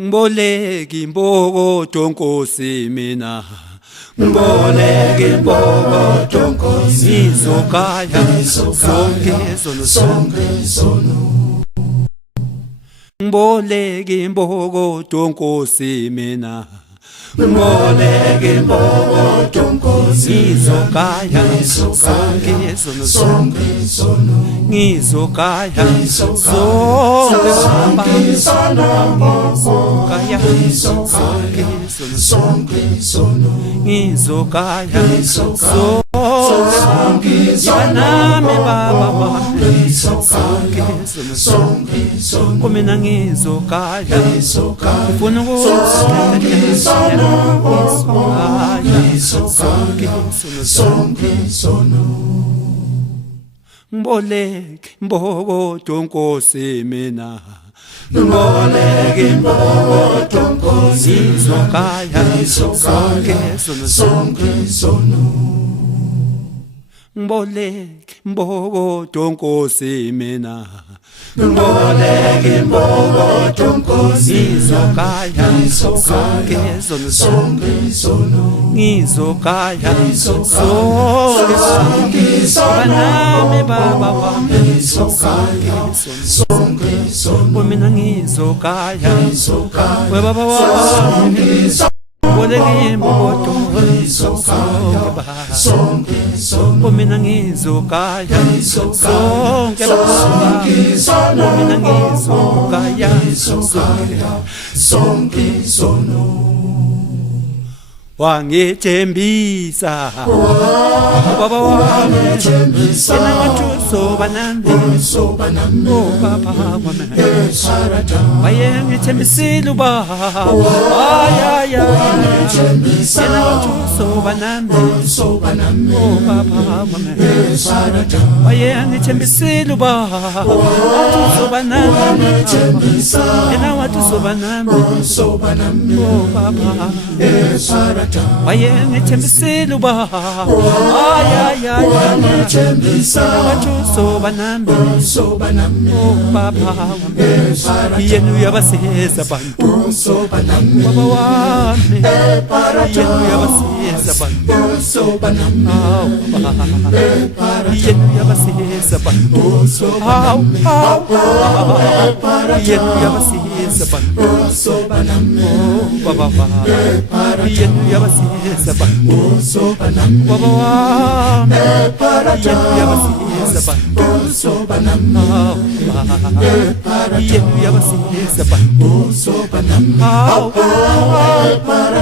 Ngiboleka impokodo Nkosi mina ngiboleka impokodo Nkosi ngizogaya sonke izono ngiboleka impokodo Nkosi mina ngiboleka impokodo Nkosi ngizogaya sonke izono ngizogaya sonke izono ngizogaya sonke ibanami baba sonke izono mina ngizogaya ufuna sonke izono ngiboleka impokodo Nkosi mina ngiboleka impokodo Nkosi ngizogaya sonke izono ngiboleka impokodo Nkosi mina ngiboleka impokodo Nkosi ngizogaya sonke izono ngizogaya sonke banami baba wami sonke izono mina ngizogaya we baba wami ngiboleka impokodo sonke izono mina ngizogaya sonke izono mina ngizogaya sonke izono wangithembisa baba wami mina ngatusoba nami baba wami wayengithembisile ubaba mina ngatusoba nami baba wami wayengithembisile ubaba ngatusoba nami mina ngatusoba nami baba wayengithembisile ubaba ngatusoba nami baba wami yena uyabasiza abantu baba wami yena uyabasiza abantu yena uyabasiza abantu yena uyabasiza abantu baba wami yena uyabasiza abantu baba wami yena uyabasiza abantu yena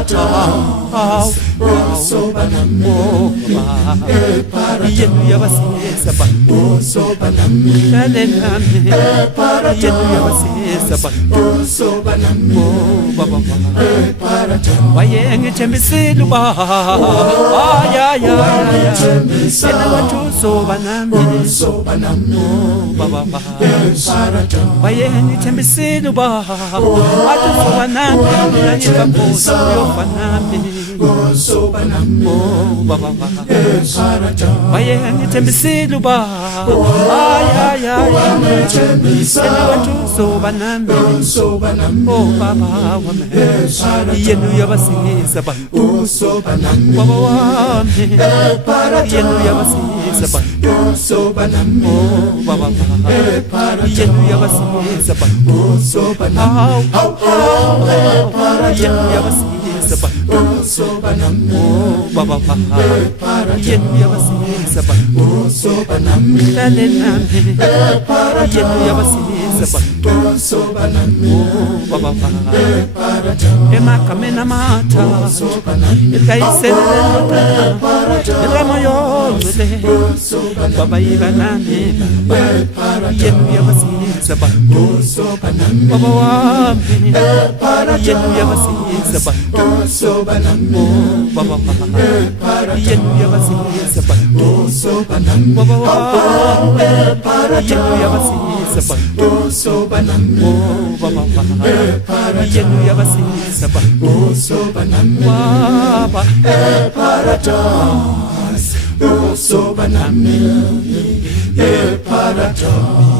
uyabasiza abantu yena uyabasiza abantu lalelami yena uyabasiza abantu baba wayengithembisile ubaba yena ngatusoba nami baba wayengithembisile ubaba ngatusoba nami ngiyibamposa uyofa nami baba wayengithembisile ubaba yena ngatusoba nami baba wami yena uyabasiza abantu baba wami yena uyabasiza abantu baba yena uyabasiza abantu yena uyabasiza abantu baba yena uyabasiza abantu lalelami yena uyabasiza abantu baba emagameni amathathu elikayiselele elikamoyongcwele baba yibanami yena uyabasiza abantu baba wami yena uyabasiza abantu baba yena uyabasiza abantu baba wami yena uyabasiza abantu baba yena uyabasiza abantu baba paradise usoba nami paradise